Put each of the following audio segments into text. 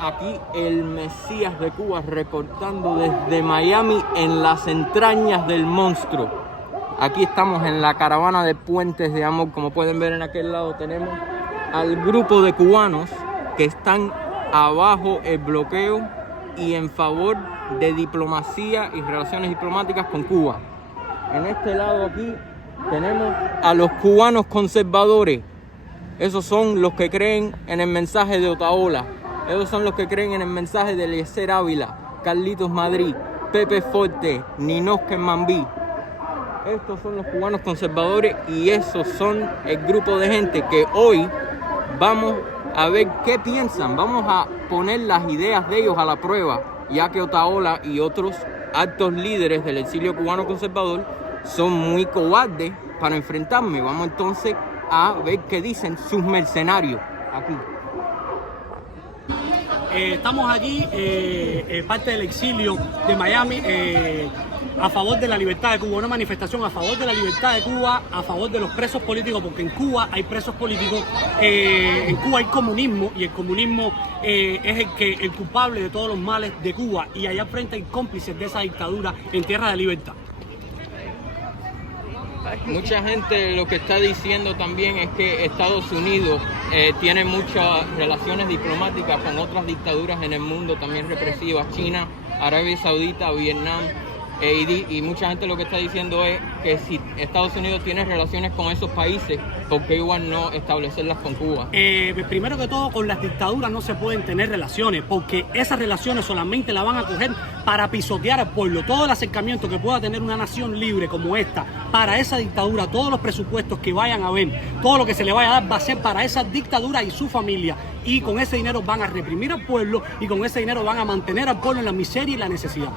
aquí el Mesías de Cuba reportando desde Miami en las entrañas del monstruo. Aquí estamos en la caravana de Puentes de Amor. Como pueden ver, en aquel lado tenemos al grupo de cubanos que están abajo el bloqueo y en favor de diplomacia y relaciones diplomáticas con Cuba. En este lado aquí tenemos a los cubanos conservadores. Esos son los que creen en el mensaje de Otaola. Esos son los que creen en el mensaje de Eliezer Ávila, Carlitos Madrid, Pepe Forte, Ninosque Mambí. Estos son los cubanos conservadores y esos son el grupo de gente que hoy vamos a ver qué piensan. Vamos a poner las ideas de ellos a la prueba, ya que Otaola y otros altos líderes del exilio cubano conservador son muy cobardes para enfrentarme. Vamos entonces a ver qué dicen sus mercenarios aquí. Estamos aquí, parte del exilio de Miami, a favor de la libertad de Cuba, una manifestación a favor de la libertad de Cuba, a favor de los presos políticos, porque en Cuba hay presos políticos, en Cuba hay comunismo y el comunismo es el culpable de todos los males de Cuba, y allá frente hay cómplices de esa dictadura en tierra de libertad. Mucha gente lo que está diciendo también es que Estados Unidos tiene muchas relaciones diplomáticas con otras dictaduras en el mundo también represivas, China, Arabia Saudita, Vietnam, y mucha gente lo que está diciendo es que si Estados Unidos tiene relaciones con esos países, ¿por qué igual no establecerlas con Cuba? Primero que todo, con las dictaduras no se pueden tener relaciones, porque esas relaciones solamente las van a coger para pisotear al pueblo. Todo el acercamiento que pueda tener una nación libre como esta para esa dictadura, todos los presupuestos que vayan a ver, todo lo que se le vaya a dar va a ser para esa dictadura y su familia, y con ese dinero van a reprimir al pueblo y con ese dinero van a mantener al pueblo en la miseria y la necesidad.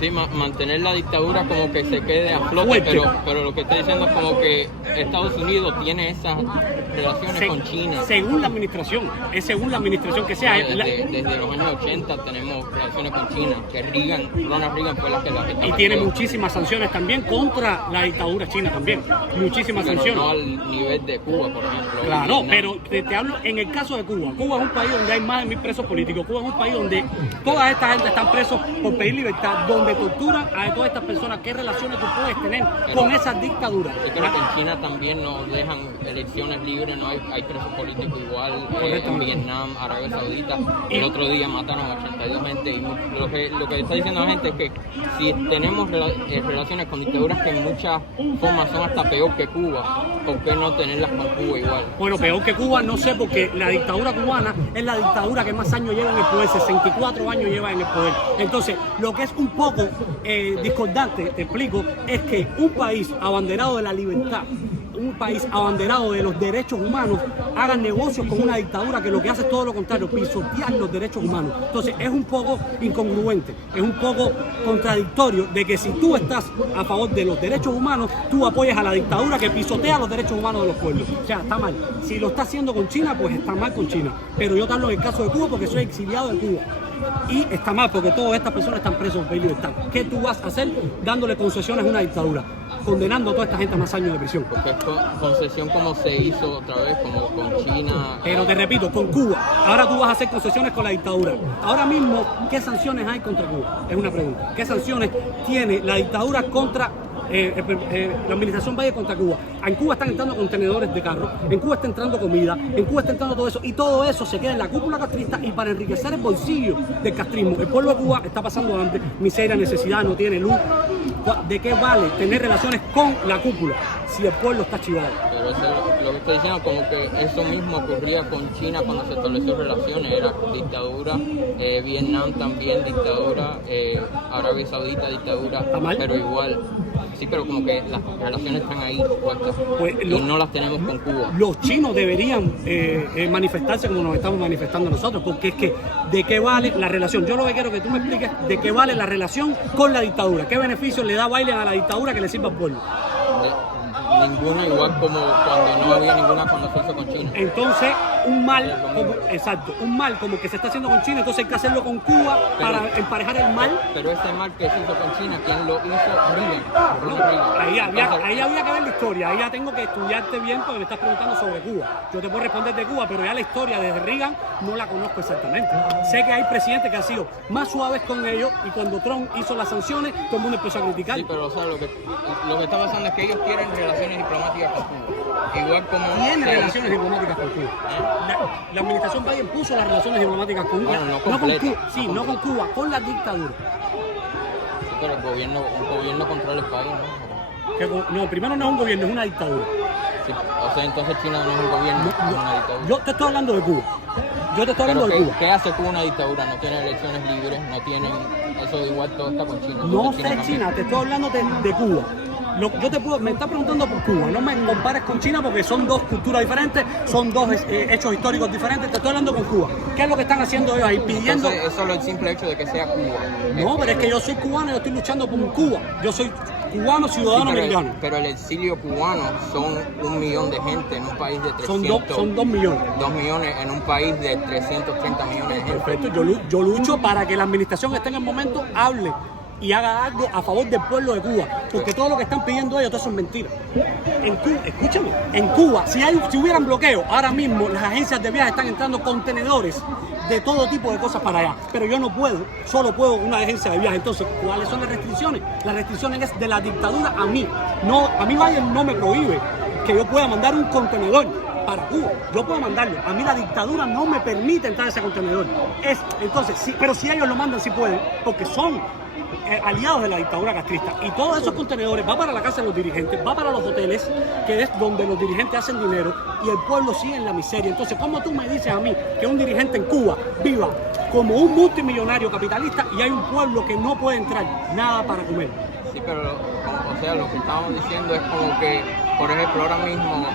Sí, mantener la dictadura como que se quede a flote, pero lo que está diciendo es como que Estados Unidos tiene esas relaciones con China. Según la administración, es según la administración que sea. Desde los años 80 tenemos relaciones con China, que Ronald Reagan fue la que las estableció. Y tiene muchísimas sanciones también contra la dictadura china también, muchísimas sanciones. No al nivel de Cuba, por ejemplo. Claro, pero te hablo en el caso de Cuba. Cuba es un país donde hay más de 1000 presos políticos. Cuba es un país donde toda esta gente están presos por pedir libertad, donde torturan a todas estas personas. ¿Qué relaciones tú puedes tener con esas dictaduras? Yo creo que en China también no dejan elecciones libres, no hay presos políticos igual, en Vietnam, Arabia Saudita. El otro día mataron a 82 gente, y lo que está diciendo la gente es que si tenemos relaciones con dictaduras que en muchas formas son hasta peor que Cuba, ¿por qué no tenerlas con Cuba igual? Bueno, peor que Cuba no sé, porque la dictadura cubana es la dictadura que más años lleva en el poder, 64 años lleva en el poder. Entonces, lo que es un poco discordante, te explico, es que un país abanderado de la libertad, un país abanderado de los derechos humanos, hagan negocios con una dictadura que lo que hace es todo lo contrario, pisotear los derechos humanos. Entonces es un poco incongruente, es un poco contradictorio de que si tú estás a favor de los derechos humanos, tú apoyas a la dictadura que pisotea los derechos humanos de los pueblos. O sea, está mal. Si lo está haciendo con China, pues está mal con China. Pero yo te hablo en el caso de Cuba porque soy exiliado de Cuba. Y está mal porque todas estas personas están presos por libertad. ¿Qué tú vas a hacer dándole concesiones a una dictadura? Condenando a toda esta gente a más años de prisión. Porque es concesión como se hizo otra vez, como con China. Pero te repito, con Cuba. Ahora tú vas a hacer concesiones con la dictadura. Ahora mismo, ¿qué sanciones hay contra Cuba? Es una pregunta. ¿Qué sanciones tiene la dictadura contra la administración Valle contra Cuba? En Cuba están entrando contenedores de carro, en Cuba está entrando comida, en Cuba está entrando todo eso, y todo eso se queda en la cúpula castrista y para enriquecer el bolsillo del castrismo. El pueblo de Cuba está pasando hambre, miseria, necesidad, no tiene luz. ¿De qué vale tener relaciones con la cúpula si el pueblo está chivado? Pero eso, lo que estoy diciendo, como que eso mismo ocurría con China cuando se estableció relaciones, era dictadura, Vietnam también dictadura, Arabia Saudita dictadura, pero igual. Sí, pero como que las relaciones están ahí puestas, pues y no las tenemos con Cuba. Los chinos deberían manifestarse como nos estamos manifestando nosotros, porque es que ¿de qué vale la relación? Yo lo que quiero que tú me expliques de qué vale la relación con la dictadura. ¿Qué beneficios le da Biden a la dictadura que le sirva al pueblo? ninguna, igual como cuando no había ninguna cuando se hizo con China. Entonces, un mal, un mal como que se está haciendo con China, entonces hay que hacerlo con Cuba para emparejar el mal. Pero ese mal que se hizo con China, ¿quién lo hizo? Reagan. Ahí había que ver la historia, ahí ya tengo que estudiarte bien porque me estás preguntando sobre Cuba. Yo te puedo responder de Cuba, pero ya la historia de Reagan no la conozco exactamente. Sé que hay presidentes que han sido más suaves con ellos y cuando Trump hizo las sanciones, todo el mundo empezó a criticar. Sí, pero o sea, lo que está pasando es que ellos quieren relaciones diplomáticas con Cuba. Igual como... Tiene relaciones diplomáticas con Cuba. La administración Biden puso las relaciones diplomáticas con Cuba. Bueno, no con Cuba, sí, no con Cuba, con la dictadura. Sí, pero el gobierno controla el país, ¿no? No, primero no es un gobierno, es una dictadura. Sí, o sea, entonces China no es un gobierno, es una dictadura. Yo te estoy hablando de Cuba. ¿Qué hace Cuba una dictadura? No tiene elecciones libres, no tienen... Eso igual todo está con China. No sé China, te estoy hablando de Cuba. Me estás preguntando por Cuba, no me compares con China porque son dos culturas diferentes, son dos hechos históricos diferentes, te estoy hablando con Cuba. ¿Qué es lo que están haciendo ellos ahí? Pidiendo... Entonces, es solo el simple hecho de que sea Cuba. No, pero es que yo soy cubano y yo estoy luchando por Cuba. Yo soy cubano, ciudadano americano. Pero el exilio cubano son 1 millón de gente en un país de 300... Son 2 millones. 2 millones en un país de 330 millones de gente. Perfecto, yo lucho para que la administración que esté en el momento hable y haga algo a favor del pueblo de Cuba, porque todo lo que están pidiendo ellos, todo eso es mentira. En Cuba, escúchame, en Cuba, si hubieran bloqueo, ahora mismo las agencias de viaje están entrando contenedores de todo tipo de cosas para allá, pero yo no puedo, solo puedo una agencia de viaje. Entonces, ¿cuáles son las restricciones? Las restricciones es de la dictadura a mí. No, a mí Biden no me prohíbe que yo pueda mandar un contenedor para Cuba, yo puedo mandarlo. A mí la dictadura no me permite entrar a ese contenedor. Entonces, sí, pero si ellos lo mandan, sí pueden, porque son aliados de la dictadura castrista. Y todos esos contenedores va para la casa de los dirigentes, va para los hoteles, que es donde los dirigentes hacen dinero y el pueblo sigue en la miseria. Entonces, ¿cómo tú me dices a mí que un dirigente en Cuba viva como un multimillonario capitalista y hay un pueblo que no puede entrar nada para comer? Sí, pero o sea, lo que estamos diciendo es como que, por ejemplo, ahora mismo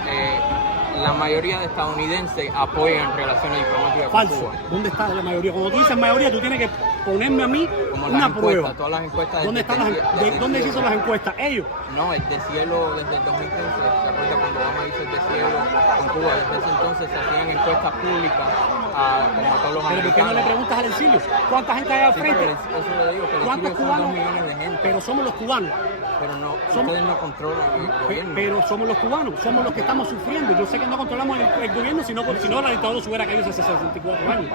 la mayoría de estadounidenses apoyan relaciones diplomáticas con Cuba. ¿Dónde está la mayoría? Cuando tú dices mayoría, tú tienes que ponerme a mí como una prueba. Todas las encuestas. ¿Dónde se hizo las encuestas? Ellos. No, el de cielo desde el 2015. ¿Se acuerda cuando Obama hizo el de cielo con Cuba? Desde ese entonces se hacían encuestas públicas como a todos los americanos. ¿Pero por qué no le preguntas al exilio? ¿Cuánta gente hay al frente? Eso le digo, que el ¿cuántos exilio cubanos? Son 2 millones de gente. Pero somos los cubanos. Pero no, ustedes no controlan el gobierno. Pero somos los cubanos, somos los que estamos sufriendo. Yo sé que no controlamos el gobierno, si no la dictadura se hubiera caído hace 64 años.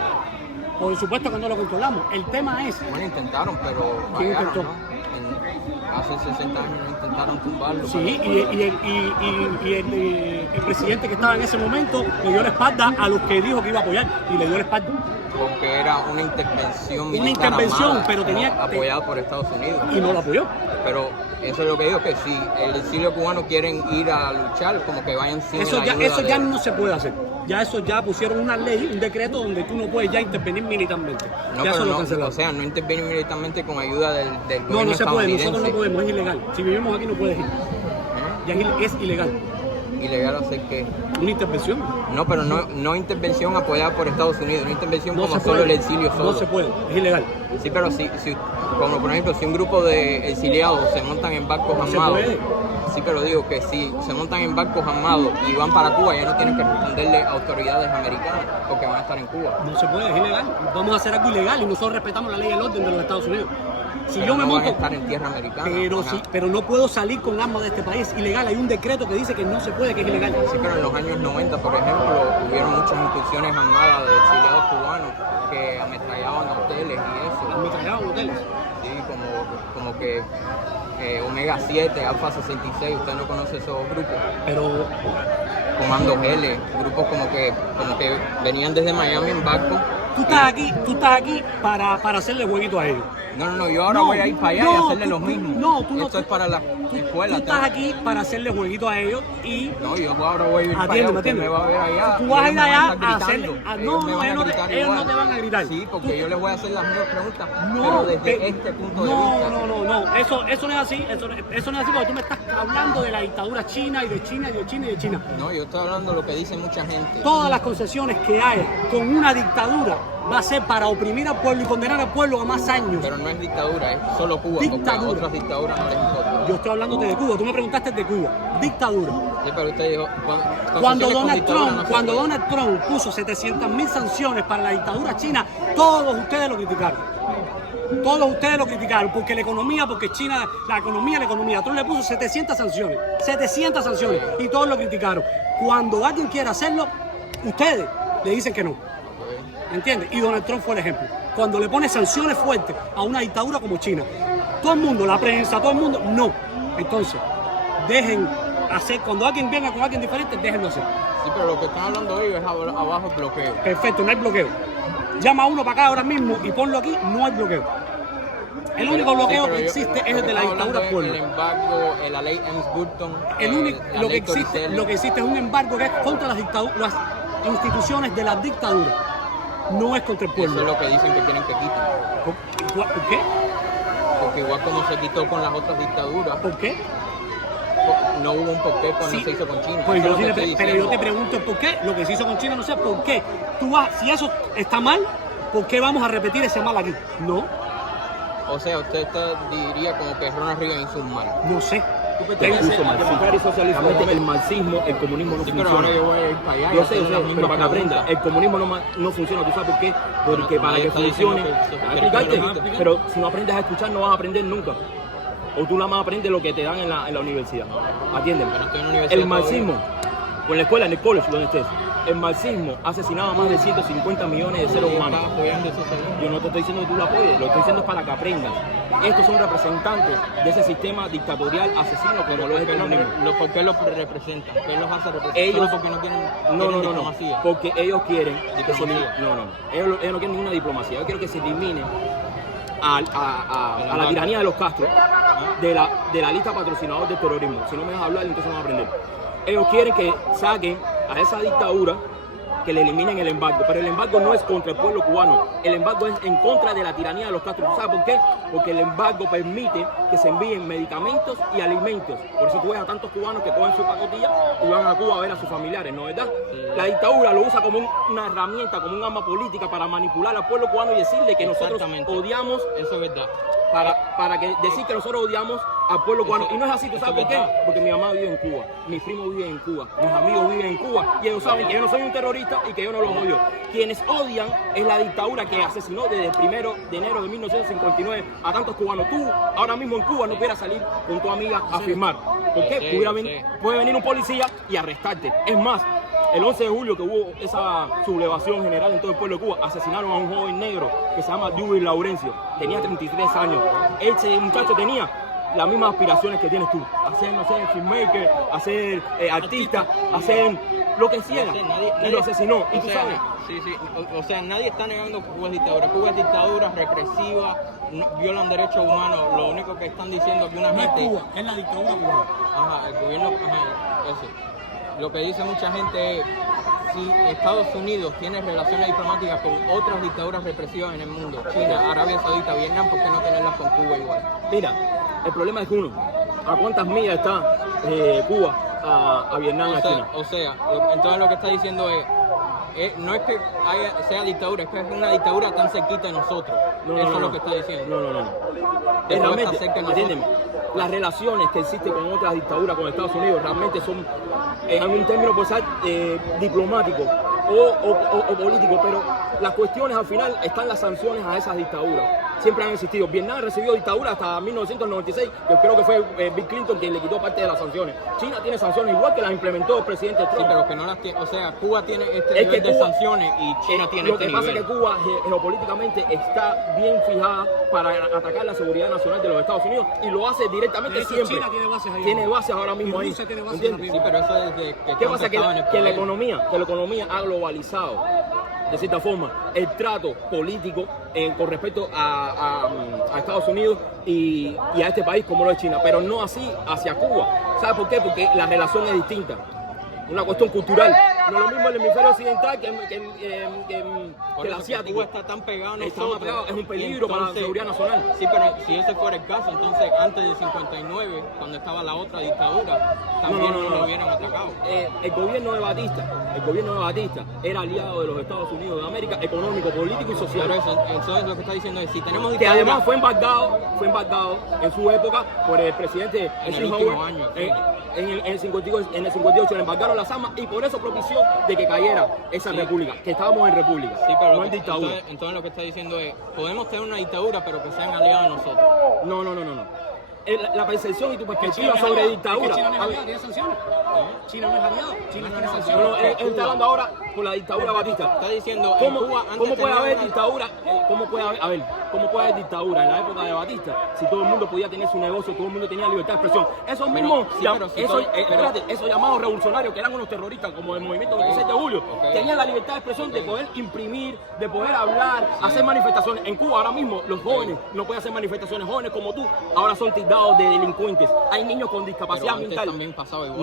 Por supuesto que no lo controlamos. El tema es... Bueno, intentaron, pero ¿quién fallaron, intentó? ¿no? Hace 60 años no intentaron tumbarlo. Sí, y el presidente que estaba en ese momento le dio la espalda a los que dijo que iba a apoyar y le dio la espalda. Porque era una intervención militar. Una intervención, armada, pero tenía... apoyada por Estados Unidos. Y no lo apoyó. Pero eso es lo que digo, que si el exilio cubano quieren ir a luchar, como que vayan sin eso ya no se puede hacer. Ya eso ya pusieron una ley, un decreto donde tú no puedes ya intervenir militarmente. No, ya pero no, o sea, no intervenir militarmente con ayuda del gobierno no se puede, estadounidense. nosotros no podemos, es ilegal. Si vivimos aquí no puedes ir. Ya es ilegal. ¿Ilegal hacer qué? Una intervención. No, pero no intervención apoyada por Estados Unidos, una intervención no como solo el exilio solo. No se puede, es ilegal. Sí, pero como por ejemplo, si un grupo de exiliados se montan en barcos armados, sí, pero digo que si se montan en barcos armados y van para Cuba, ya no tienen que responderle a autoridades americanas porque van a estar en Cuba. No se puede, es ilegal. Vamos a hacer algo ilegal y nosotros respetamos la ley y el orden de los Estados Unidos. Si pero yo me no monto, van a estar en tierra americana. Pero no puedo salir con armas de este país, ilegal. Hay un decreto que dice que no se puede, que es ilegal. Sí, pero en los años 90, por ejemplo, hubieron muchas incursiones armadas de exiliados cubanos que ametrallaban hoteles y eso. ¿Ametrallaban hoteles? Sí, como que Omega 7, Alfa 66, usted no conoce esos grupos. Pero... Comando L, grupos como que venían desde Miami en barco. Tú estás aquí para hacerle jueguito a ellos. No, yo ahora voy a ir para allá y hacerle lo mismo. Esto es para la escuela. Tú estás aquí para hacerle jueguito a ellos y... No, yo ahora voy a ir para allá, usted me va a ver allá. Tú vas a ir allá a hacerle... ellos no te van a gritar. Sí, porque yo les voy a hacer las mismas preguntas, pero desde este punto de vista. No, eso no es así, eso no es así porque tú me estás hablando de la dictadura china y de China y de China y de China. No, yo estoy hablando de lo que dice mucha gente. Todas las concesiones que hay con una dictadura va a ser para oprimir al pueblo y condenar al pueblo a más años. Pero no es dictadura, es solo Cuba, porque a otras dictaduras no les importa. Yo estoy hablándote de Cuba, tú me preguntaste de Cuba. dictadura. Sí, pero usted dijo, Cuando cuando Donald Trump puso 700.000 sanciones para la dictadura china, todos ustedes lo criticaron. Todos ustedes lo criticaron porque la economía, porque China, la economía. Trump le puso 700 sanciones y todos lo criticaron. Cuando alguien quiere hacerlo, ustedes le dicen que no. ¿Entiendes? Y Donald Trump fue el ejemplo. Cuando le pone sanciones fuertes a una dictadura como China, todo el mundo, la prensa, todo el mundo, no. Entonces, dejen hacer, cuando alguien venga con alguien diferente, déjenlo hacer. Sí, pero lo que están hablando ellos es abajo el bloqueo. Perfecto, no hay bloqueo. Llama a uno para acá ahora mismo y ponlo aquí, no hay bloqueo. El único bloqueo que existe es el de la dictadura al pueblo. El embargo, la ley Helms-Burton. Lo que existe es un embargo que es contra las instituciones de la dictadura. No es contra el pueblo. Eso es lo que dicen que quieren que quiten. ¿Por qué? Porque igual como se quitó con las otras dictaduras, ¿Por qué? no hubo un porqué cuando Sí. se hizo con China. Pues Eso yo es sí lo que estoy pero yo diciendo. te pregunto el por qué. Lo que se hizo con China no sé por qué. Si eso está mal, ¿por qué vamos a repetir ese mal aquí? No, O sea, usted diría como que Ronald Reagan hizo un mal. no sé. Incluso marxismo y socialismo, realmente el marxismo, el comunismo no Sí, pero funciona. ahora yo voy a ir para allá. y Yo hacer sé, las mismas pero para que preguntas. aprenda, el comunismo no funciona, ¿tú sabes por qué? Porque Pero para nadie que está diciendo funcione, que- a explicarte, pero si no aprendes a escuchar no vas a aprender nunca. O tú nada más aprendes lo que te dan en la universidad. Atiéndeme. Pero estoy en la universidad El marxismo, o en la escuela, en el college, donde estés, el marxismo ha asesinado a más de 150 millones de seres humanos. Está apoyando ese señor. Yo no te estoy diciendo que tú lo apoyes, lo estoy diciendo para que aprendas. Estos son representantes de ese sistema dictatorial asesino como lo es el comunismo. ¿Por qué los representan? ¿Qué los hace representar? Ellos- ¿Solo porque no quieren No, diplomacia? porque ellos quieren que se Diplomacia. ellos no quieren ninguna diplomacia, ellos quieren que se elimine a la tiranía de los Castro de la lista patrocinador del terrorismo. Si no me dejas hablar, entonces no vas a aprender. Ellos quieren que saquen a esa dictadura, que le eliminen el embargo, pero el embargo no es contra el pueblo cubano, el embargo es en contra de la tiranía de los Castro. ¿Sabes por qué? Porque el embargo permite que se envíen medicamentos y alimentos. Por eso tú ves a tantos cubanos que cogen su pacotilla y van a Cuba a ver a sus familiares, ¿no es verdad? La dictadura lo usa como una herramienta, como un arma política para manipular al pueblo cubano y decirle que nosotros Exactamente. odiamos, Eso es verdad. para decir que nosotros odiamos al pueblo cubano. Eso- Y no es así, ¿tú sabes eso por es qué? verdad. Porque mi mamá vive en Cuba, mis primos viven en Cuba, mis amigos viven en Cuba y ellos saben que yo no soy un terrorista y que yo no los odio. Quienes odian es la dictadura que asesinó desde el 1 de enero de 1959 a tantos cubanos. Tú ahora mismo en Cuba no pudieras salir con tu amiga a firmar. ¿Por qué? Sí, Puede venir un policía y arrestarte. Es más, el 11 de julio que hubo esa sublevación general en todo el pueblo de Cuba, asesinaron a un joven negro que se llama Dewey Laurencio. Tenía 33 años. Ese muchacho tenía las mismas aspiraciones que tienes tú. Hacer, no sé, filmmaker, hacer artista, hacer lo que sea. Sí, nadie- Y lo asesinó. Y o tú sea, sabes. Sí, sí. O sea, nadie está negando que Cuba es dictadura. Cuba es dictadura represiva, violan derechos humanos. Lo único que están diciendo es que una No es gente... Cuba, es la dictadura cubana. Ajá, el gobierno... Ajá, eso. Lo que dice mucha gente es... Si Estados Unidos tiene relaciones diplomáticas con otras dictaduras represivas en el mundo, China, Arabia Saudita, Vietnam, ¿por qué no tenerlas con Cuba igual? Mira, el problema es que uno, ¿a cuántas millas está Cuba a Vietnam, a China? O sea, entonces lo que está diciendo es no es que sea dictadura, es que es una dictadura tan cerquita de nosotros. Eso es lo que está diciendo. No. Está Realmente, cerca de nosotros. atiéndeme, las relaciones que existen con otras dictaduras, con Estados Unidos, realmente son, en un término por ser diplomático o político, pero las cuestiones al final están las sanciones a esas dictaduras. Siempre han existido. Vietnam recibió dictadura hasta 1996, que creo que fue Bill Clinton quien le quitó parte de las sanciones. China tiene sanciones igual que las implementó el presidente Sí, Trump. pero que no las tiene. O sea, Cuba tiene este Es nivel que de Cuba- sanciones y China tiene Lo este que pasa nivel. es que Cuba geopolíticamente está bien fijada para atacar la seguridad nacional de los Estados Unidos y lo hace directamente De hecho, siempre. China tiene bases ahí. Tiene bases ahora mismo Y ahí. Rusia tiene bases ¿Entiendes? Sí, pero eso es de que ¿Qué Trump pasa? estaba en el Que la poder. economía ha globalizado, de cierta forma, el trato político con respecto a Estados Unidos y a este país como lo es China, pero no así hacia Cuba. ¿Sabes por qué? Porque la relación es distinta. Una cuestión cultural. No es lo mismo el hemisferio occidental que el asiático. Cuba está tan pegado a Está nosotros. pegado, es un peligro para la seguridad nacional. Sí, pero si ese fuera el caso, entonces antes del 59, cuando estaba la otra dictadura, también no lo hubieran atacado. El gobierno de Batista era aliado de los Estados Unidos de América, económico, político y social. Pero eso es lo que está diciendo, es si tenemos Que dictadura, además fue embargado en su época por el presidente En el Eisenhower. último año, sí. En el 58 le embargaron las armas y por eso propició de que cayera esa república, que estábamos en república, sí, pero no en dictadura. Entonces lo que está diciendo es, podemos tener una dictadura, pero que sean aliados a nosotros. No. La percepción y tu perspectiva sobre dictadura. China no es A ver, aliado, tiene sanciones. China no es aliado, China tiene no, sanciones. él está hablando ahora por la dictadura Batista. Está diciendo, en ¿Cómo, Cuba antes cómo puede tenía haber una- dictadura? ¿Cómo puede haber dictadura en la época de Batista si todo el mundo podía tener su negocio, todo el mundo tenía libertad de expresión? Esos mismos, esos llamados revolucionarios que eran unos terroristas como el movimiento 26 de julio, tenían la libertad de expresión de poder imprimir, de poder hablar, hacer manifestaciones. En Cuba ahora mismo los jóvenes no pueden hacer manifestaciones, jóvenes como tú, ahora son tildados de delincuentes. Hay niños con discapacidad Pero antes mental. también pasaba igual.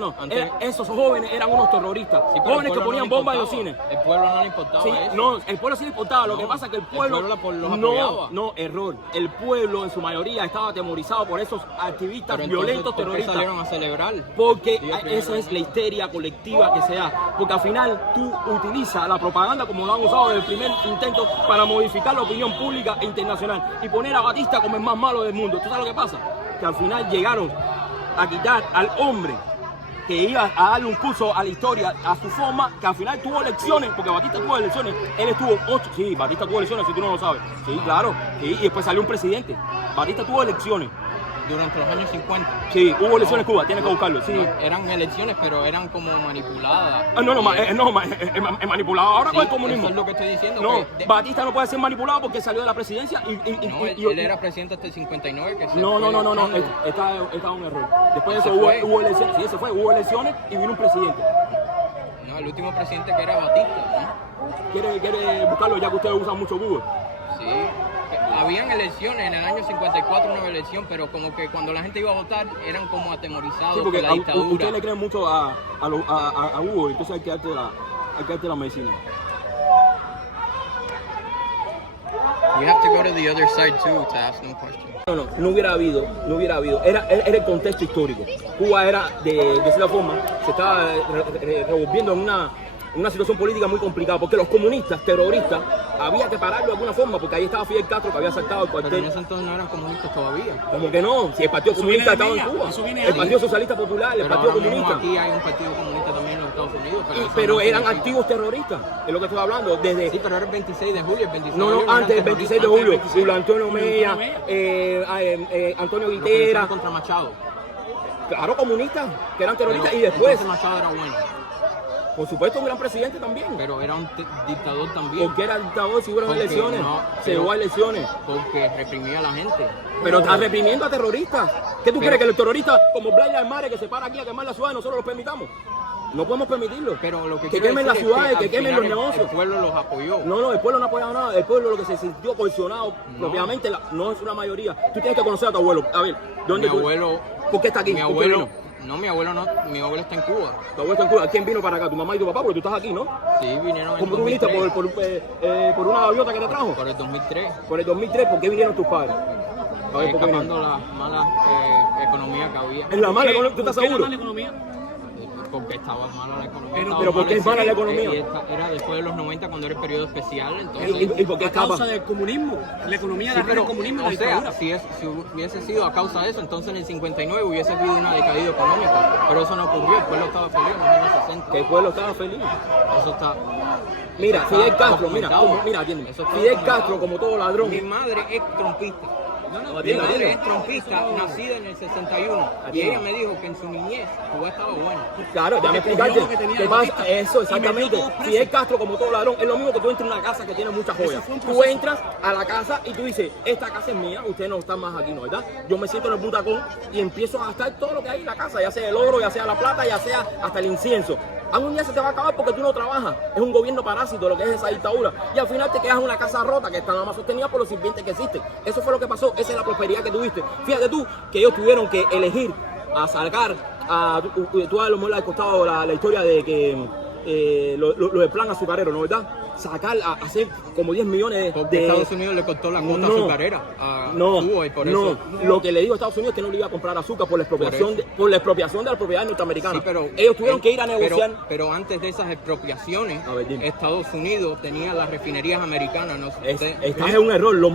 No. Antes- Esos jóvenes eran unos terroristas. Sí, pero Jóvenes el que pueblo ponían no le bombas en los importaba. cines. El pueblo no le importaba Sí, eso. no, el pueblo sí le importaba. Lo que No, pasa es que el el pueblo pueblo los apoyaba. no, error. El pueblo en su mayoría estaba atemorizado por esos activistas Pero entonces, violentos ¿por qué terroristas. salieron a celebrar? Porque Sí, el primer esa es año. la histeria colectiva que se da. Porque al final tú utilizas la propaganda como lo han usado desde el primer intento para modificar la opinión pública e internacional y poner a Batista como el más malo del mundo. ¿Tú sabes lo que pasa? Que al final llegaron a quitar al hombre que iba a darle un curso a la historia, a su forma, que al final tuvo elecciones, porque Batista tuvo elecciones, él estuvo 8, sí, Batista tuvo elecciones, si tú no lo sabes, sí, claro, sí, y después salió un presidente, Batista tuvo elecciones, Durante los años 50. sí, hubo elecciones en Cuba, tienes que buscarlo, sí. Eran elecciones, pero eran como manipuladas. Es manipulado ahora Sí, con el comunismo. Eso es lo que estoy diciendo. No, que Batista no puede ser manipulado porque salió de la presidencia él era presidente hasta el 59. Que se No, fue echando. está un error. Después de ¿Se eso fue? hubo elecciones, sí, se fue, hubo elecciones y vino un presidente. No, el último presidente que era Batista, ¿Quiere buscarlo ya que ustedes usan mucho Google? ¿no? Sí. Habían elecciones en el año 54, una elección, pero como que cuando la gente iba a votar eran como atemorizados Sí, por porque la dictadura. ustedes le creen mucho a Google, entonces hay que darte la medicina. We have to go to the other side too to ask them questions. No hubiera habido. Era el contexto histórico. Cuba era, de cierta forma, se estaba revolviendo en una situación política muy complicada, porque los comunistas, terroristas, había que pararlo de alguna forma, porque ahí estaba Fidel Castro que había saltado el Pero en cuartel. ese entonces no eran comunistas todavía. Como que no, si el Partido Comunista estaba en Cuba, el Partido Socialista Popular, el Pero Partido ahora mismo Comunista. aquí hay un partido comunista también en los Estados Unidos. Eso Pero no eran significa- activos terroristas, es lo que estoy hablando, desde... Sí, pero era el 26 de julio, el 26 de No, julio antes del 26 de julio, Julio Antonio Mella, Antonio Lo que Guitera, hicieron contra Machado. claro, comunistas, que eran Pero terroristas, y después, entonces Machado era bueno, por supuesto, un gran presidente también. pero era un dictador también. Porque era dictador si hubo Porque elecciones, no, se pero- llevó a elecciones. Porque reprimía a la gente. Pero está reprimiendo a terroristas. ¿Qué tú crees que los terroristas como Blay Almare que se para aquí a quemar la ciudad nosotros los permitamos? No podemos permitirlo. Pero lo que que quiero quemen decir las ciudades, es que al quemen final los negocios. El pueblo los apoyó. No, el pueblo no ha apoyado nada. El pueblo lo que se sintió cohesionado propiamente no es una mayoría. Tú tienes que conocer a tu abuelo. A ver, ¿dónde Mi abuelo. ¿Por qué está aquí? Mi ¿Por qué abuelo. vino? No, mi abuelo no. Mi abuelo está en Cuba. Tu abuelo está en Cuba. ¿Quién vino para acá? ¿Tu mamá y tu papá? Porque tú estás aquí, ¿no? Sí, vinieron en ¿Cómo tú viniste? 2003. ¿Por una gaviota que te trajo? Por el 2003. Por el 2003, ¿por qué vinieron tus padres? A ver, ¿por qué vinieron? Escapando la mala economía que había. ¿Es la mala economía? ¿Tú estás ¿Por qué la seguro? mala economía? Porque estaba mala la economía. Pero- estaba pero ¿por qué es mala la y economía? era después de los 90 cuando era el periodo especial. Entonces, ¿Y por qué A escapa? causa del comunismo. La economía Sí, agarró el comunismo y la o sea, dictadura. si hubiese sido a causa de eso, entonces en el 59 hubiese habido una decaída económica. Pero eso no ocurrió, el pueblo estaba feliz en los años 60. Que el pueblo estaba feliz. Eso está. Mira, eso Fidel está Castro, documentado. mira, atiende. Eso está Fidel documentado. Castro, como todo ladrón. Mi madre es trompista. Mi Atiende, madre atiende. es trompista, nacida en el 61. Y Atiende. ella me dijo que en su niñez Cuba estaba buena. Claro, ya me Porque explicaste. cogió lo que tenía ¿Qué la pasa? Batista Eso, y exactamente. metió todos presos. Fidel Castro, como todo ladrón, es lo mismo que tú entres en una casa que tiene muchas joyas. Eso fue un Tú proceso. entras a la casa y tú dices, esta casa es mía, ustedes no están más aquí, ¿no? ¿Verdad? Yo me siento en el butacón y empiezo a gastar todo lo que hay en la casa, ya sea el oro, ya sea la plata, ya sea hasta el incienso. Algún día se te va a acabar porque tú no trabajas. Es un gobierno parásito lo que es esa dictadura. Y al final te quedas en una casa rota que está nada más sostenida por los sirvientes que existen. Eso fue lo que pasó. Esa es la prosperidad que tuviste. Fíjate tú que ellos tuvieron que elegir a sacar a... Tú a lo mejor has costado la historia de que lo del plan azucarero, ¿no verdad? Sacar, hacer como 10 millones Porque Estados Unidos le cortó la cuota azucarera a Cuba y por eso... Lo que le dijo a Estados Unidos es que no le iba a comprar azúcar por la expropiación, por la expropiación de la propiedad norteamericana. Sí, pero ellos tuvieron que ir a negociar. Pero antes de esas expropiaciones, A ver, dime. Estados Unidos tenía las refinerías americanas. No sé, Estás en un error. Los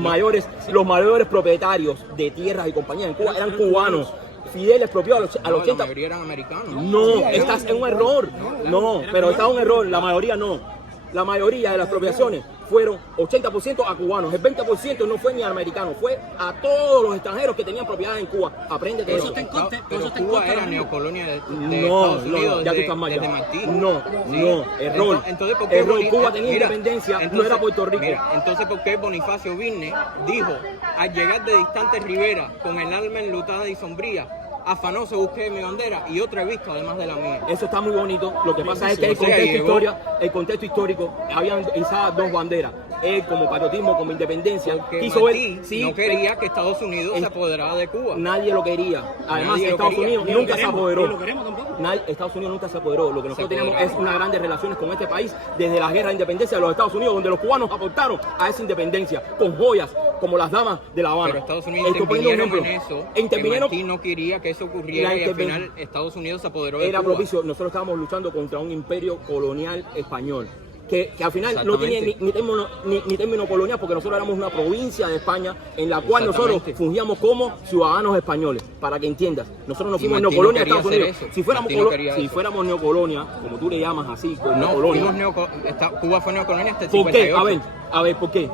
mayores propietarios de tierras y compañías en Cuba eran cubanos. Fidel expropió a los la 80. mayoría eran americanos. No, estás en un error. No, pero estás en un error. La mayoría no. La mayoría de las expropiaciones fueron 80% a cubanos. El 20% no fue ni a americanos, fue a todos los extranjeros que tenían propiedades en Cuba. Apréndete Eso eso. está en contra. Pero Eso está en Cuba contra. era neocolonia de No, Estados Unidos ya tú estás mal. desde ya. Martí. No, error. Entonces, ¿por qué Error. Boni- Cuba tenía mira, independencia, no entonces- era Puerto Rico. Mira, entonces, ¿por qué Bonifacio Vilne dijo, al llegar de distante Rivera, con el alma enlutada y sombría, afanoso busqué mi bandera y otra he visto además de la mía? Eso está muy bonito. Lo que pasa es que el contexto histórico, habían izadas dos banderas. Él como patriotismo, como independencia, Porque quiso Martí ver, sí, no quería que Estados Unidos se apoderara de Cuba. nadie lo quería. Además, Nadie lo Estados quería. Unidos Ni lo nunca se queremos, apoderó. ni lo queremos tampoco. Estados Unidos nunca se apoderó. Lo que nosotros Se tenemos apoderó. es unas grandes relaciones con este país desde la guerra de independencia de los Estados Unidos, donde los cubanos aportaron a esa independencia con joyas como las damas de La Habana. Pero Estados Unidos Estoy poniendo un intervinieron en ejemplo. eso, que Intervinieron, Martí no quería que eso ocurriera La y al interven- final Estados Unidos se apoderó de era Cuba. propicio. Nosotros estábamos luchando contra un imperio colonial español. Que al final no tenía ni término colonial, porque nosotros éramos una provincia de España en la cual nosotros Exactamente. fungíamos como ciudadanos españoles, para que entiendas. Nosotros no Y fuimos Martí neocolonia no de Estados quería Unidos. hacer eso. Si fuéramos, Martí no quería si eso. fuéramos neocolonia, como tú le llamas así, pues, No, neocolonia. Cuba fue neocolonia hasta el ¿Por qué? 58. A ver, ¿por qué?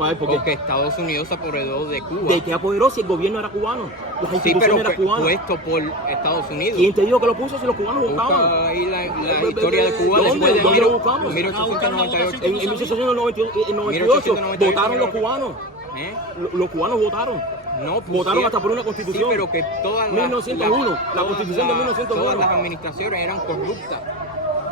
A ver, ¿por qué? Porque Estados Unidos se apoderó de Cuba. ¿De qué apoderó si el gobierno era cubano? Las Sí, instituciones pero eran cubanas. puesto por Estados Unidos. ¿Quién te dijo que lo puso si los cubanos votaban? Busca ahí la historia de Cuba ¿Dónde? después de ¿Dónde lo buscamos? 1898. En 1898 votaron los cubanos. ¿Eh? Los cubanos votaron. No, Votaron hasta por una constitución. Sí, pero que todas las 1901, la constitución de 1901. Todas las administraciones eran corruptas.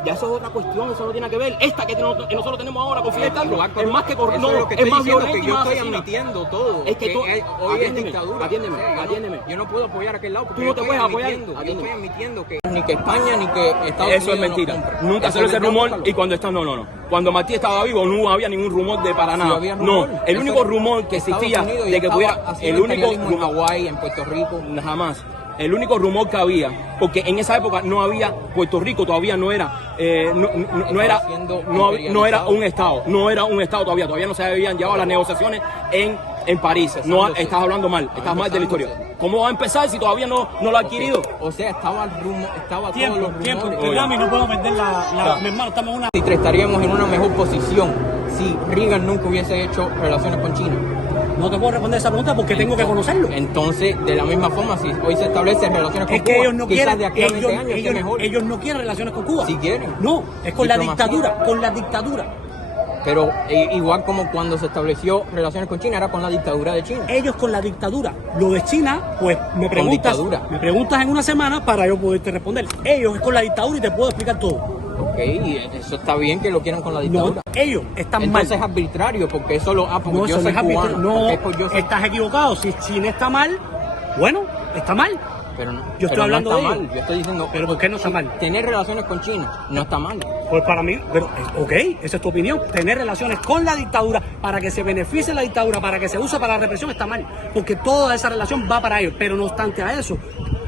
Ya eso es otra cuestión, eso no tiene que ver. Esta que nosotros tenemos ahora con Fidel Castro Igual es más que eso corrupto, es lo no, que es estoy más diciendo, violenta que y yo más estoy asesina. admitiendo todo. Es que tú- hoy es atiéndeme, dictadura. atiéndeme, O sea, yo atiéndeme. yo no puedo apoyar a aquel lado porque Tú no te yo puedes estoy apoyar, admitiendo, yo atiéndeme. estoy admitiendo que ni que España ni que Estados Unidos Eso es mentira. nos compren. Nunca Eso salió es ese verdad, rumor Carlos. y cuando está, no. Cuando Martí estaba vivo no había ningún rumor de para nada. había No, rumor. el Eso único era- rumor que Estados existía Unidos de ya que estaba pudiera, haciendo el único imperialismo en rumor, Hawái, en Puerto Rico. jamás. El único rumor que había, porque en esa época no había, Puerto Rico todavía no era, no era un estado todavía no se habían llevado las negociaciones en París. No, Empezándose. estás hablando mal, estás mal de la historia. Empezándose. ¿Cómo va a empezar si todavía no lo ha adquirido? O sea, estaba todos Tiempo, los tiempo. rumores. Perdóname, no podemos perder mi hermano, estamos en una... Y estaríamos en una mejor posición si Reagan nunca hubiese hecho relaciones con China. No te puedo responder esa pregunta porque tengo que conocerlo. Entonces, de la misma forma, si hoy se establecen relaciones con Es que Cuba, ellos no quizás quieren, de aquí a 20 años esté mejor. ellos no quieren relaciones con Cuba. Si quieren. No, es con la Diplomacia. dictadura. Pero igual como cuando se estableció relaciones con China, era con la dictadura de China. Ellos con la dictadura. Lo de China, pues me dictadura. preguntas en una semana para yo poderte responder. Ellos es con la dictadura y te puedo explicar todo. Ok, y eso está bien que lo quieran con la No, dictadura. ellos están Entonces mal. es arbitrario, porque eso lo... porque No, yo eso no soy es arbitrario. cubano. No, porque es por yo soy- estás equivocado. Si China está mal, bueno, está mal. pero no, yo estoy pero hablando no de está ellos. mal. Yo estoy diciendo... Pero ¿por qué no está mal? Tener relaciones con China no está mal. Pues para mí, pero ok, esa es tu opinión. Tener relaciones con la dictadura para que se beneficie la dictadura, para que se use para la represión, está mal. Porque toda esa relación va para ellos. Pero no obstante a eso,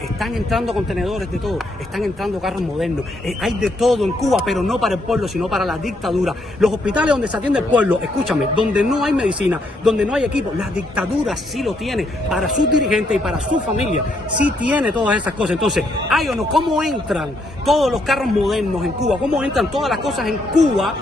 están entrando contenedores de todo, están entrando carros modernos. Hay de todo en Cuba, pero no para el pueblo, sino para la dictadura. Los hospitales donde se atiende el pueblo, escúchame, donde no hay medicina, donde no hay equipo, la dictadura sí lo tiene para sus dirigentes y para su familia. Sí tiene todas esas cosas. Entonces, ay o no, ¿cómo entran todos los carros modernos en Cuba? ¿Cómo entran todas las cosas en Cuba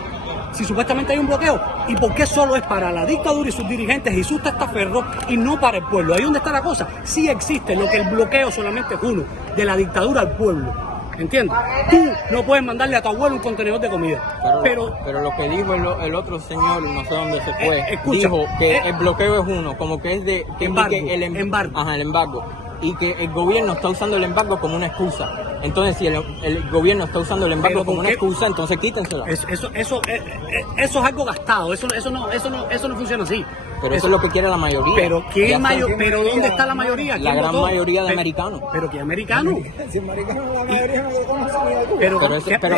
si supuestamente hay un bloqueo? ¿Y por qué solo es para la dictadura y sus dirigentes y sus testaferros y no para el pueblo? Ahí donde está la cosa. Sí existe, lo que el bloqueo solamente es uno, de la dictadura al pueblo. ¿Entiendes? Tú no puedes mandarle a tu abuelo un contenedor de comida. Pero lo que dijo el otro señor, no sé dónde se fue, escucha, dijo que el bloqueo es uno, como que es de... que Embargo, que el embargo. Ajá, el embargo. Y que el gobierno está usando el embargo como una excusa. Entonces, si el gobierno está usando el embargo Pero como ¿por una qué? excusa, entonces quítensela. Eso es algo gastado. Eso no funciona así. Pero eso es lo que quiere la mayoría. Pero Ya ¿quién está. mayor? Pero ¿dónde está la mayoría? La ¿Quién gran votó? mayoría de americanos. ¿Pero qué americanos? Si americano, la mayoría no lo conocen ni de Cuba. Pero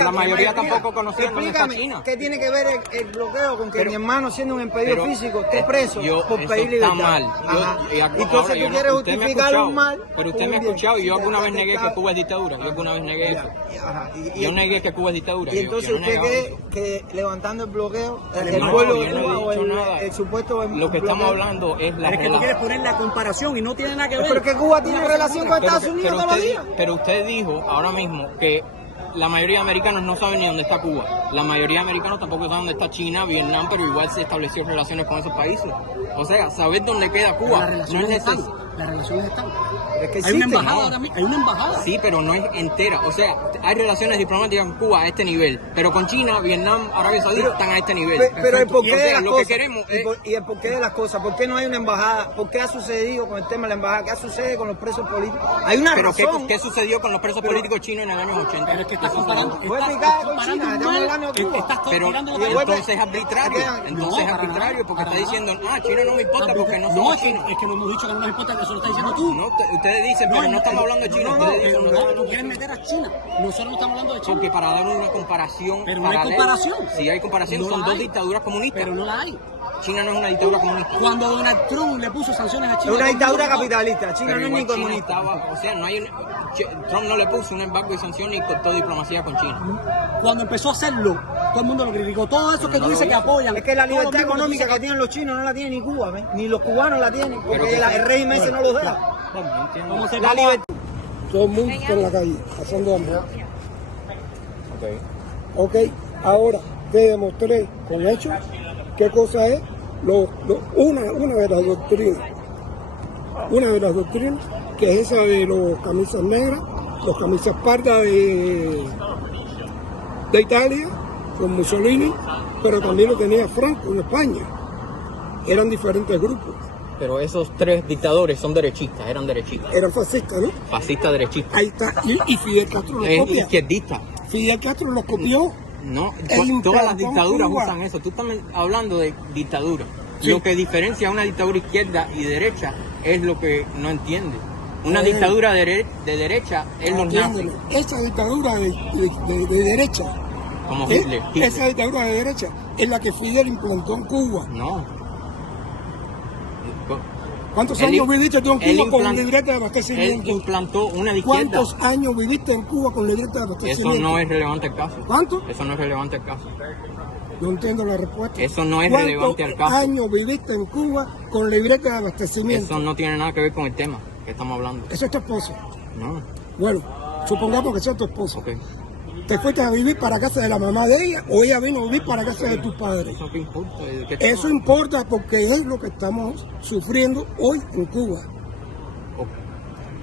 la mayoría Mira, tampoco conocía dónde está explícame, China. ¿qué tiene que ver el bloqueo con que Pero- mi hermano, siendo un impedido pero- físico, esté preso por eso pedir está libertad? mal. Ajá. Ahora, Entonces yo tú no- quieres usted me ha justificar escuchado, un mal. pero usted con me ha un bien. escuchado y yo Sí, alguna vez está negué que claro. Cuba es dictadura. Yo alguna vez negué eso. Ajá. Yo negué que Cuba es dictadura. Y Yo entonces no usted negaba cree eso. que levantando el bloqueo, el No, pueblo de yo no he Cuba o dicho nada. el supuesto Lo que estamos bloqueo. hablando es la Pero es que tú quieres relación. poner la comparación y no tiene nada que ver. Pero que Cuba tiene relación con Estados Unidos pero todos los usted, días. pero usted dijo ahora mismo que la mayoría de americanos no saben ni dónde está Cuba. La mayoría de americanos tampoco saben dónde está China, Vietnam, pero igual se estableció relaciones con esos países. O sea, saber dónde queda Cuba Las no es relaciones están. necesario. Las relaciones están. Es que Hay una existe, embajada ¿no? ahora mismo. Hay una embajada. Sí, pero no es entera. O sea, hay relaciones diplomáticas con Cuba a este nivel, pero con China, Vietnam, Arabia Saudita están a este nivel. Pero el porqué Y, o sea, de las lo cosas. que queremos es... Y el porqué de las cosas. ¿Por qué no hay una embajada? ¿Por qué ha sucedido con el tema de la embajada? ¿Qué sucede con los presos políticos? Hay una Pero razón. ¿qué sucedió con los presos políticos chinos en el año 80? Pero es que estás comparando. Fue estás picada con comparando China, un estamos mal, hablando de Cuba. estás Pero tirando lo y que- después- entonces es arbitrario. Entonces No, es para arbitrario nada, porque para está nada. diciendo, China no me importa porque no No, somos es que, China. es que no hemos dicho que no nos importa, que eso lo estás diciendo tú. No, ustedes dicen, pero no estamos hablando de China. No, Ustedes dicen, pero no no, estamos tú hablando de quieres China. meter a China. Nosotros no estamos hablando de China. Porque para dar una comparación Pero no hay paralela- comparación. Sí hay comparación, No son la dos hay. dictaduras comunistas. Pero no la hay. China no es una dictadura comunista. Cuando Donald Trump le puso sanciones a Es China. una dictadura todo el mundo- capitalista. China Pero no es ni igual China comunista. estaba, o sea, no hay Trump no le puso un embargo y sanción y cortó diplomacia con China. Cuando empezó a hacerlo, todo el mundo lo criticó. Todo eso que tú dices que apoyan. Es que la todo el libertad mundo económica dice que tienen los chinos no la tiene ni Cuba, ¿ves? Ni los cubanos la tienen, Pero porque que- el régimen ese no los deja. Vamos a hacer- La libertad. Todo el mundo está en la calle, pasando hambre. Okay. Ok, ahora te demostré con hechos qué cosa es una de las doctrinas. Una de las doctrinas, que es esa de los camisas negras, los camisas pardas de Italia, con Mussolini, pero también lo tenía Franco en España. Eran diferentes grupos, Pero esos tres dictadores son derechistas, eran derechistas. eran fascistas, ¿no? Fascistas derechistas. Ahí está, y Fidel Castro los Es copia. izquierdista. Fidel Castro los copió. No, El todas las implantó dictaduras Cuba. usan eso. Tú estás hablando de dictadura. Sí. Lo que diferencia una dictadura izquierda y derecha es lo que no entiende. Una Sí. dictadura de derecha es los nazis, Atiéndeme, esa dictadura de derecha, como Hitler. Hitler. esa dictadura de derecha es la que Fidel implantó en Cuba. No. ¿Cuántos Él- años viviste tú en él Cuba con implan- libreta de Él abastecimiento? implantó una de izquierda. ¿Cuántos años viviste en Cuba con libreta de Eso abastecimiento? no es relevante al caso. ¿Cuánto? Eso no es relevante al caso. No entiendo la respuesta. Eso no es relevante al caso. ¿Cuántos años viviste en Cuba con libreta de abastecimiento? Eso no tiene nada que ver con el tema que estamos hablando. Eso es tu esposo. No. Bueno, supongamos que sea tu esposo. Ok. ¿Te fuiste a vivir para casa de la mamá de ella o ella vino a vivir para casa de tus padres? ¿Eso qué importa? ¿De qué Eso importa porque es lo que estamos sufriendo hoy en Cuba.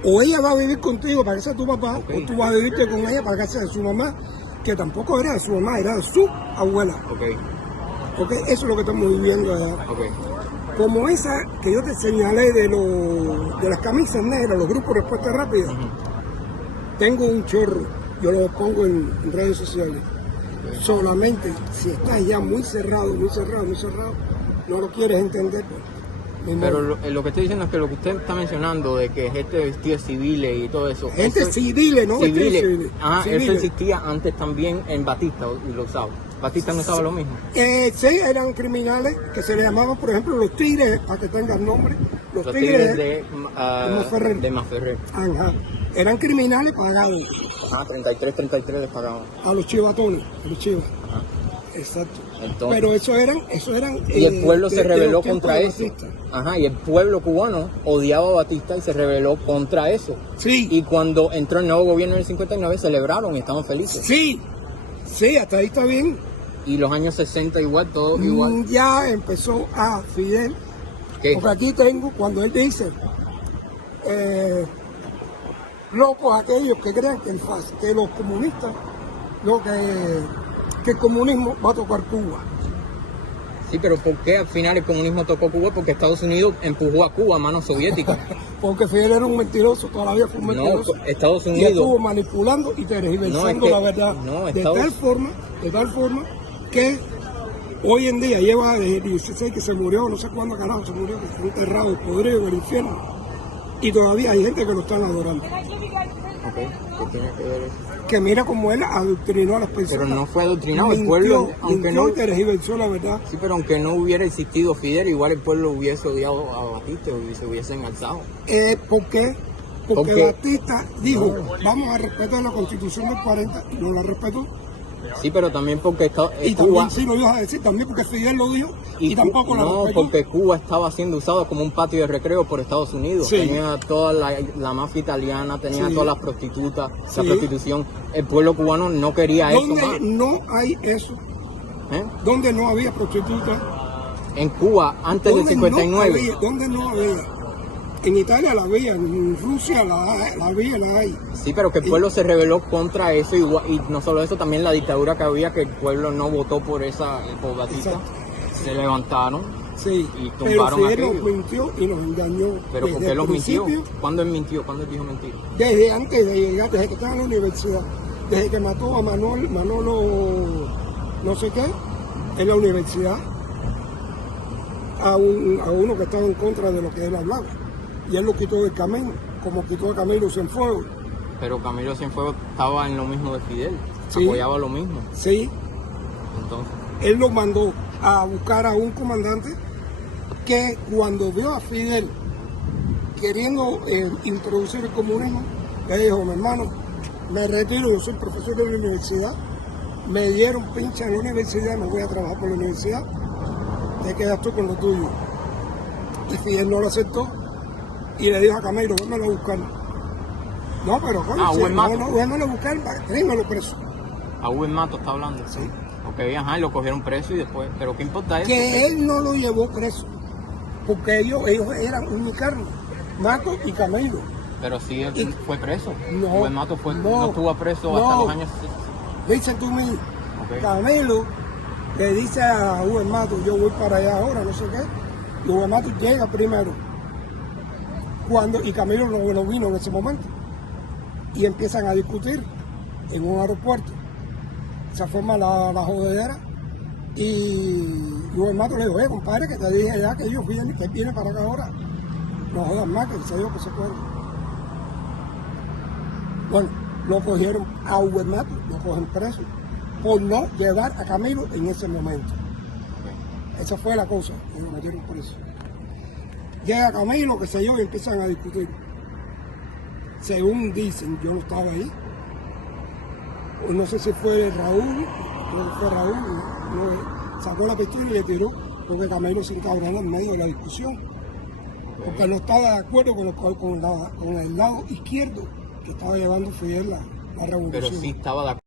O ella va a vivir contigo para casa de tu papá, Ok. o tú vas a vivirte con ella para casa de su mamá, que tampoco era de su mamá, era de su abuela. Ok. ¿Ok? Eso es lo que estamos viviendo allá. Ok. Como esa que yo te señalé de las camisas negras, los grupos de respuesta rápida, tengo un chorro, yo lo pongo en redes sociales. Solamente si estás ya muy cerrado, no lo quieres entender. Pues, ni modo. Pero lo que estoy diciendo es que lo que usted está mencionando de que gente vestida de civiles y todo eso. Gente eso- civiles, no civiles. civiles. Ah, eso Civiles. existía antes también en Batista y lo usaba. Batista no usaba lo mismo. Sí, eran criminales que se le llamaban, por ejemplo, los tigres, para que tengan nombre. Los Los tigres, tigres de Masferrer. de Masferrer. Ajá. Eran criminales pagados Ajá, 33 les pagaban. a los chivatones, a los chivas. Ajá. Exacto. Entonces- Pero eso eran Y el pueblo se de rebeló los tiempos contra de eso. Batista. Ajá, y el pueblo cubano odiaba a Batista y se rebeló contra eso. Sí, Y cuando entró el nuevo gobierno en el 59 celebraron y estaban felices. sí, hasta ahí está bien. Y los años 60 igual, todo igual. Ya empezó a Fidel, ¿Qué? porque aquí tengo cuando él dice, locos aquellos que crean que los comunistas, que el comunismo va a tocar Cuba. Sí, pero ¿por qué al final el comunismo tocó Cuba? Porque Estados Unidos empujó a Cuba a manos soviéticas. Porque Fidel era un mentiroso, todavía fue un No, mentiroso. Estados Y Unidos. estuvo manipulando y tergiversando No, es que- la verdad. no, de tal forma que Hoy en día lleva desde el 16 que se murió, no sé cuándo carajo se murió, que está enterrado, podrido en el infierno. Y todavía hay gente que lo están adorando. Ok, ¿qué tiene que ver eso? Que mira cómo él adoctrinó a las personas. Pero no fue adoctrinado, el pueblo, aunque no... y tergiversó la verdad. Sí, pero aunque no hubiera existido Fidel, igual el pueblo hubiese odiado a Batista y se hubiesen alzado. ¿Por qué? Porque Porque- Batista dijo, vamos a respetar la Constitución del 40, no la respetó. Sí, pero también porque Y Cuba... también sí lo ibas a decir, también porque Fidel lo dijo y tampoco la No, respetó. porque Cuba estaba siendo usado como un patio de recreo por Estados Unidos. Sí. Tenía toda la mafia italiana, tenía Sí. todas las prostitutas, Sí. la prostitución. El pueblo cubano no quería eso ¿Dónde más. no hay eso? ¿Eh? ¿Dónde no había prostitutas? En Cuba, antes del ¿Dónde 59. No había? ¿Dónde no había? En Italia la había, en Rusia la había, la hay. Sí, pero que el pueblo se rebeló contra eso y no solo eso, también la dictadura que había, que el pueblo no votó por por Batista. Exacto. Se levantaron. Sí, Y pero tumbaron Fidel nos aquello. mintió y nos engañó. Pero desde ¿por qué el los mintió? principio, ¿Cuándo él mintió? ¿Cuándo él dijo mentira? Desde antes de llegar, desde que estaba en la universidad, desde que mató a Manolo no sé qué, en la universidad, a uno que estaba en contra de lo que él hablaba. Y él lo quitó del camino, como quitó a Camilo Cienfuegos. Pero Camilo Cienfuegos estaba en lo mismo de Fidel, Sí. apoyaba lo mismo. Sí, Entonces, él lo mandó a buscar a un comandante que cuando vio a Fidel queriendo introducir el comunismo, le dijo, mi hermano, me retiro, yo soy profesor de la universidad, me dieron pincha en la universidad, me voy a trabajar por la universidad, te quedas tú con lo tuyo. Y Fidel no lo aceptó y le dijo a Camilo, vémelo a buscar. No, pero coño, Hugo Mato. no, vémelo a buscar, tráemelo preso. a Hugo Mato está hablando. Sí. Ok, ajá, y lo cogieron preso y después, pero ¿qué importa eso? Que él no lo llevó preso, porque ellos eran unicarnos, Mato y Camilo. Pero sí, él Y- fue preso. No, Hugo Mato no, no estuvo preso no. hasta los años... Dice tú mismo, Ok. Camilo le dice a Hugo Mato, yo voy para allá ahora, no sé qué, y Hugo Mato llega primero, y Camilo no vino en ese momento, y empiezan a discutir en un aeropuerto, se forma la jodedera, y Hugo Mato le dijo, compadre, que te dije ya que ellos vienen, que viene para acá ahora, no jodas más, que se dio que se fueron. Bueno, lo cogieron a Hugo Mato, lo cogen preso, por no llevar a Camilo en ese momento. Esa fue la cosa, y lo metieron preso. Llega Camilo, que sé yo, y empiezan a discutir. Según dicen, yo no estaba ahí. O no sé si fue Raúl, creo que fue Raúl, sacó la pistola y le tiró, porque Camilo se encabronó en medio de la discusión. Porque no estaba de acuerdo con el lado izquierdo que estaba llevando Fidel la revolución. Pero sí estaba de acuerdo.